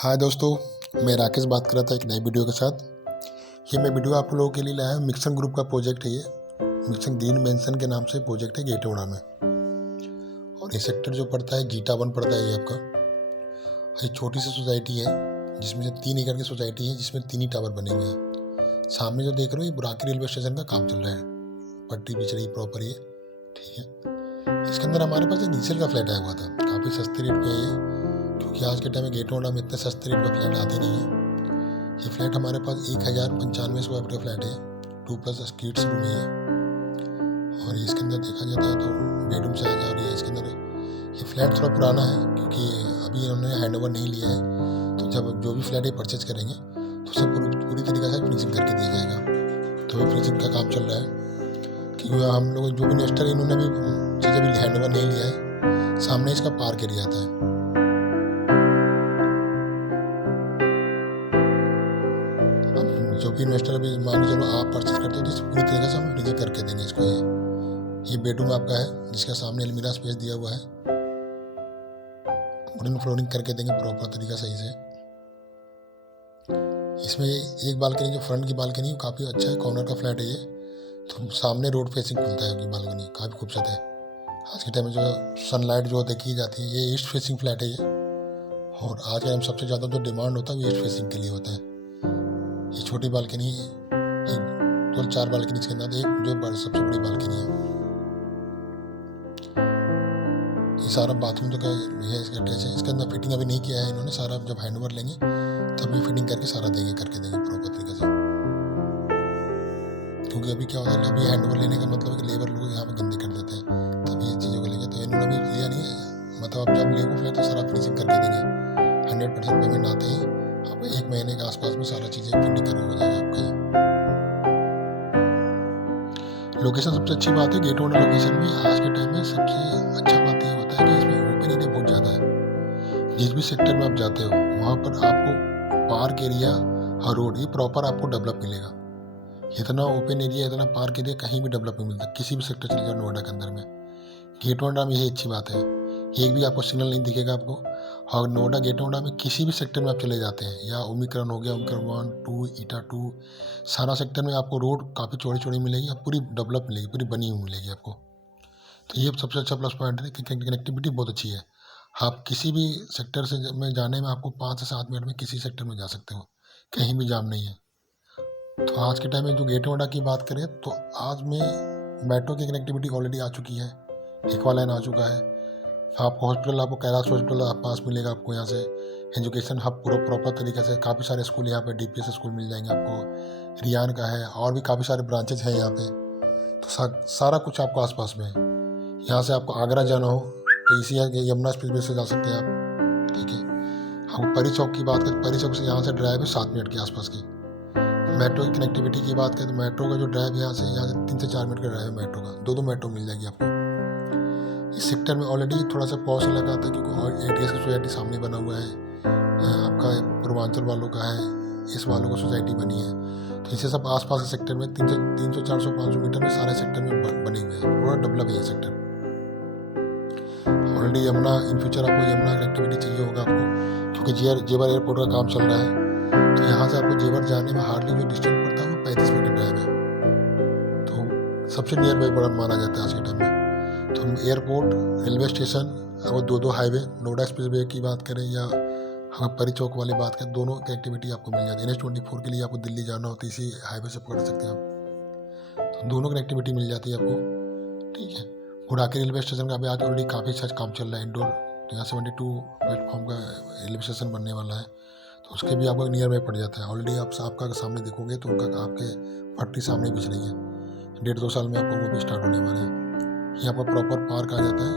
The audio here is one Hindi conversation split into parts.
हाय दोस्तों, मैं राकेश बात कर रहा था एक नई वीडियो के साथ। ये मैं वीडियो आप लोगों के लिए लाया हूँ। मिक्सन ग्रुप का प्रोजेक्ट है ये। मिक्सन ग्रीन मेंशन के नाम से प्रोजेक्ट है गेटोड़ा में। और ये सेक्टर जो पड़ता है गीटा 1 पड़ता है ये आपका। ये छोटी सी सोसाइटी है जिसमें से 3 एकड़ की सोसाइटी है जिसमें 3 ही टावर बने हुए हैं। सामने जो देख रहे हो ये बुराकी रेलवे स्टेशन का काम चल रहा है। पट्टी बिछ रही प्रॉपर ये, ठीक है। इसके अंदर हमारे पास इनिशियल का फ्लैट आया हुआ था, काफ़ी सस्ते रेट पे है ये, क्योंकि आज के टाइम में गेटोड़ा में इतने सस्ते रेट पे फ्लैट आते नहीं है। ये फ्लैट हमारे पास 1095 स्क्वायर फीट का फ्लैट है, 2+ किड्स रूम है। और इसके अंदर देखा जाता है तो बेडरूम साइज आ रही है। इसके अंदर ये फ्लैट थोड़ा पुराना है क्योंकि अभी इन्होंने हैंड ओवर नहीं लिया है। तो जब जो भी फ्लैट ये परचेज करेंगे तो उसे पूरी तरीके से फिनिशिंग करके दिया जाएगा। तो ये फिनिशिंग का काम चल रहा है क्योंकि हम लोग जो भी इन्वेस्टर है इन्होंने भी चीज़ें भी हैंड ओवर नहीं लिया है। सामने इसका पार्क एरिया आता है। जो भी इन्वेस्टर अभी मान के चलो आप परचेज करते हो तो पूरी तरीके से हम फिनिशिंग करके देंगे इसको। ये बेडरूम आपका है जिसका सामने अलमीरा स्पेस दिया हुआ है। वुडन फ्लोरिंग करके देंगे प्रॉपर तरीका सही से। इसमें एक बालकनी जो फ्रंट की बालकनी है काफ़ी अच्छा है, कॉर्नर का फ्लैट है ये। तो सामने रोड फेसिंग खुलता है, बालकनी काफ़ी खूबसूरत है। आज के टाइम में जो सनलाइट जो देखी जाती है ये ईस्ट फेसिंग फ्लैट है ये। और आज के टाइम सबसे ज़्यादा जो डिमांड होता है वो ईस्ट फेसिंग के लिए होता है। ये छोटी बालकनी है, एक 4 बालकनी इसके अंदर, एक जो सबसे बड़ी बालकनी है। ये सारा बाथरूम तो है इसका अटैच है। इसके अंदर फिटिंग अभी नहीं किया है इन्होंने, सारा जब हैंड ओवर लेंगे तभी फिटिंग करके सारा करके देंगे प्रॉपर तरीके से। क्योंकि अभी क्या होता है, अभी हैंड ओवर लेने का मतलब है कि लेबर लोग यहाँ पे गंदे कर देते हैं, तभी ये चीज़ों को लेंगे। तो इन्होंने अभी लिया नहीं है, मतलब अब जब लेगो फ्लैट तो सारा फिनिशिंग करके देंगे। 100% पेमेंट आते ही अब 1 महीने के आसपास में सारा चीज़ें फिटिंग करके हो जाएगा आपका। लोकेशन सबसे अच्छी बात है गेटोड़ा लोकेशन में। आज के टाइम में सबसे अच्छा बात ये होता है कि इसमें ओपन एरिया बहुत ज़्यादा है। जिस भी सेक्टर में आप जाते हो वहाँ पर आपको पार्क एरिया और रोड ये प्रॉपर आपको डेवलप मिलेगा। इतना ओपन एरिया, इतना पार्क एरिया कहीं भी डेवलप नहीं मिलता, किसी भी सेक्टर चले जाओ नोएडा के अंदर में। गेटोड़ा में यही अच्छी बात है, एक भी आपको सिग्नल नहीं दिखेगा आपको। और नोएडा गेटोड़ा में किसी भी सेक्टर में आप चले जाते हैं, या ओमिक्रॉन हो गया, ओमिक्रॉन 1, 2, ईटा 2, सारा सेक्टर में आपको रोड काफ़ी चौड़ी मिलेगी, अब पूरी डेवलप मिलेगी, पूरी बनी हुई मिलेगी आपको। तो ये सबसे अच्छा प्लस पॉइंट है कि कनेक्टिविटी बहुत अच्छी है। आप किसी भी सेक्टर से में जाने में आपको 5 से 7 मिनट में किसी सेक्टर में जा सकते हो, कहीं भी जाम नहीं है। तो आज के टाइम में जो गेटोड़ा की बात करें तो आज में मेट्रो की कनेक्टिविटी ऑलरेडी आ चुकी है, एक्वा लाइन आ चुका है। आपको हॉस्पिटल, आपको कैलाश हॉस्पिटल आप पास मिलेगा आपको यहाँ से। एजुकेशन हब पूरा प्रॉपर तरीके से, काफ़ी सारे स्कूल यहाँ पे DPS स्कूल मिल जाएंगे आपको, रियान का है, और भी काफ़ी सारे ब्रांचेज हैं यहाँ पे। तो सारा कुछ आपको आसपास में है। यहाँ से आपको आगरा जाना हो तो इसी यमुना एक्सप्रेसवे से जा सकते हैं आप, ठीक है। हम परी चौक की बात करें, परी चौक से यहाँ से ड्राइव है 7 मिनट के आसपास की। मेट्रो की कनेक्टिविटी की बात करें तो मेट्रो का जो ड्राइव यहाँ से 3 से 4 मिनट का ड्राइव है मेट्रो का, 2 मेट्रो मिल जाएगी आपको। इस सेक्टर में ऑलरेडी थोड़ा सा पॉज लगा था क्योंकि ATS का सोसाइटी सामने बना हुआ है, आपका पूर्वांचल वालों का है, इस वालों को सोसाइटी बनी है। तो इसे सब आसपास के सेक्टर में 300, 400, 500 मीटर में सारे सेक्टर में बने हुए हैं, पूरा डेवलप है ये sector already. Yamuna in future आपको यमुना कनेक्टिविटी चाहिए होगा आपको, क्योंकि जेवर एयरपोर्ट का काम चल रहा है। तो यहाँ से आपको जेवर जाने में हार्डली जो डिस्टेंस पड़ता है वो 35 मिनट ड्राइव है। तो सबसे नियर बाई बड़ा माना जाता है आज के टाइम में। तो एयरपोर्ट, रेलवे स्टेशन और 2 हाईवे, नोएडा एक्सप्रेसवे की बात करें या हम परी चौक वाली बात करें, दोनों कनेक्टिविटी आपको मिल जाती है। NH24 के लिए आपको दिल्ली जाना हो तो इसी हाईवे से पकड़ सकते हैं आप। तो दोनों कनेक्टिविटी मिल जाती है आपको, ठीक है। बुराकी रेलवे स्टेशन का भी आज ऑलरेडी काफ़ी अच्छा काम चल रहा है इंडोर। यहाँ 72 प्लेटफॉर्म का रेलवे स्टेशन बनने वाला है, तो उसके भी आपको नियर बाई पड़ जाता है। ऑलरेडी आप आपका सामने देखोगे तो उनका आपके पट्टी सामने बिछ रही है, 1.5-2 साल में आपको वो भी स्टार्ट होने वाला है। ये आपका प्रॉपर पार्क आ जाता है,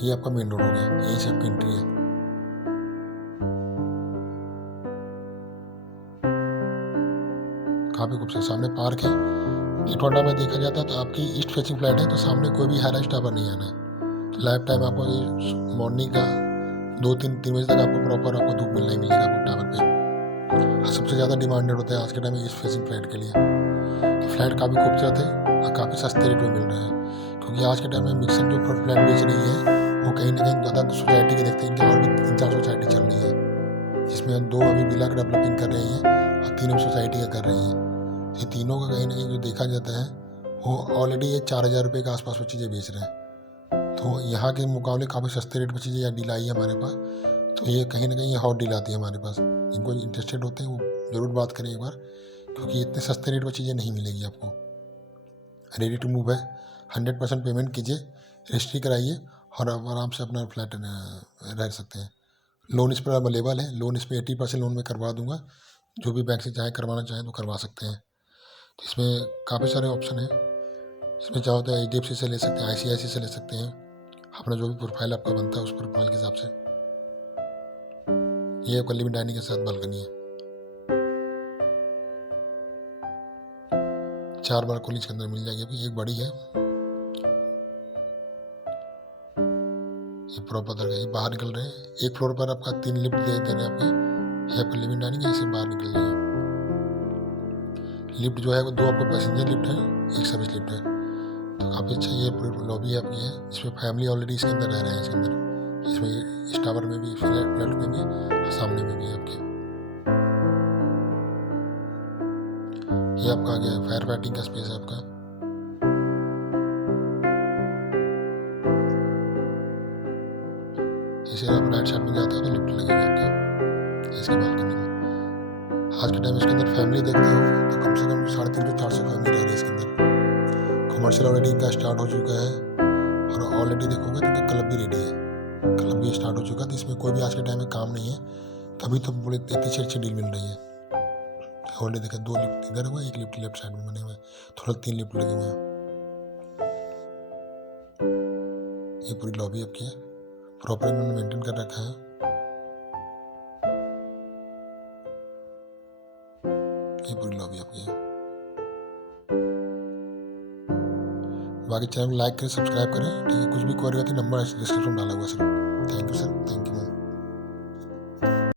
ये आपका मेन रोड हो गया, यहीं से आपकी एंट्री है। काफ़ी खूबसूरत सामने पार्क है। गेटोड़ा में देखा जाता है तो आपकी ईस्ट फेसिंग फ्लैट है, तो सामने कोई भी हाई राइज टावर नहीं आना है। तो लाइफ टाइम आपको मॉर्निंग का 2-3 बजे तक आपको प्रॉपर आपको धूप मिलना ही मिलेगा आपको टावर पे। सबसे ज़्यादा डिमांडेड होता है आज के टाइम में ईस्ट फेसिंग फ्लैट के लिए। तो फ्लैट काफ़ी खूबसूरत है और काफ़ी सस्ते रेट में मिल रहे हैं, क्योंकि आज के टाइम में मिक्सन जो फ्लैट बेच रही है वो कहीं ना कहीं ज़्यादा सोसाइटी के देखते हैं कि और भी 3-4 सोसाइटी चल रही है। इसमें 2 अभी विला का डेवलपिंग कर रही हैं और 3 अभी सोसाइटी का कर रही हैं। ये तीनों का कहीं ना कहीं जो देखा जाता है वो ऑलरेडी ये 4,000 रुपये के आसपास वो चीज़ें बेच रहे हैं। तो यहाँ के मुकाबले काफ़ी सस्ते रेट पर चीज़ें या डील आई है हमारे पास। तो ये कहीं ना कहीं ये हॉट डील आती है हमारे पास। जिनको इंटरेस्टेड होते हैं वो ज़रूर बात करें एक बार, क्योंकि इतने सस्ते रेट पर चीज़ें नहीं मिलेगी आपको। रेडी टू मूव है, 100% पेमेंट कीजिए, रजिस्ट्री कराइए और आप आराम से अपना फ्लैट रह सकते हैं। लोन इस पर अवेलेबल है, लोन इस पर 80% लोन में करवा दूंगा। जो भी बैंक से चाहे करवाना चाहें तो करवा सकते हैं। तो इसमें काफ़ी सारे ऑप्शन हैं। इसमें चाहो तो HDFC से ले सकते हैं, ICICI से ले सकते हैं, अपना जो भी प्रोफाइल आपका बनता है उस प्रोफाइल के हिसाब से। ये आपका लिविंग डाइनिंग के साथ बालकनी है। 4 बालकनी इसके अंदर मिल जाएगी। अभी एक बड़ी है, ये प्रॉपर ये बाहर निकल रहे हैं। एक फ्लोर पर आपका 3 लिफ्ट दे रहे हैं आपके। ये आपका लिविंग डाइनिंग है, इसे बाहर निकल रही है। लिफ्ट जो है वो 2 आपको पैसेंजर लिफ्ट है, 1 सर्विस लिफ्ट है। तो काफ़ी अच्छा ये पूरी लॉबी आपकी है। इसमें फैमिली ऑलरेडी इसके अंदर रह रहे हैं। इसके अंदर इसमें इस टावर में भी, फ्लैट में भी और सामने में भी आपके। ये आपका आ गया फायर फाइटिंग का स्पेस है आपका। जैसे आप राइट साइड में जाते हो तो लिफ्ट लगेगी आपके इसकी बालकनी में। आज के टाइम इसके अंदर फैमिली देखते हो तो कम से कम 350 से 400 फैमिली रह रही है इसके अंदर। कमर्शियल ऑलरेडी इनका स्टार्ट हो चुका है और ऑलरेडी देखोगे तो इनका क्लब भी रेडी है। क्लब भी स्टार्ट हो चुका है। तो इसमें कोई भी आज के टाइम में काम नहीं है, तभी तो बड़े इतनी अच्छी डील मिल रही है। ऑलरेडी देखा 2 लिफ्ट इधर हुआ, 1 लिफ्ट लेफ्ट साइड में बने हुए, थोड़ा 3 लिफ्ट लगे हुए हैं। ये पूरी लॉबी आपकी है, प्रॉपर इन्होंने मेंटेन कर रखा है। ये पूरी लॉबी आपकी है। बाकी चैनल को लाइक करें, सब्सक्राइब करें, ठीक है। कुछ भी क्वेरी होती है नंबर डिस्क्रिप्शन में डाला हुआ है sir. Thank you sir, thank you ma'am.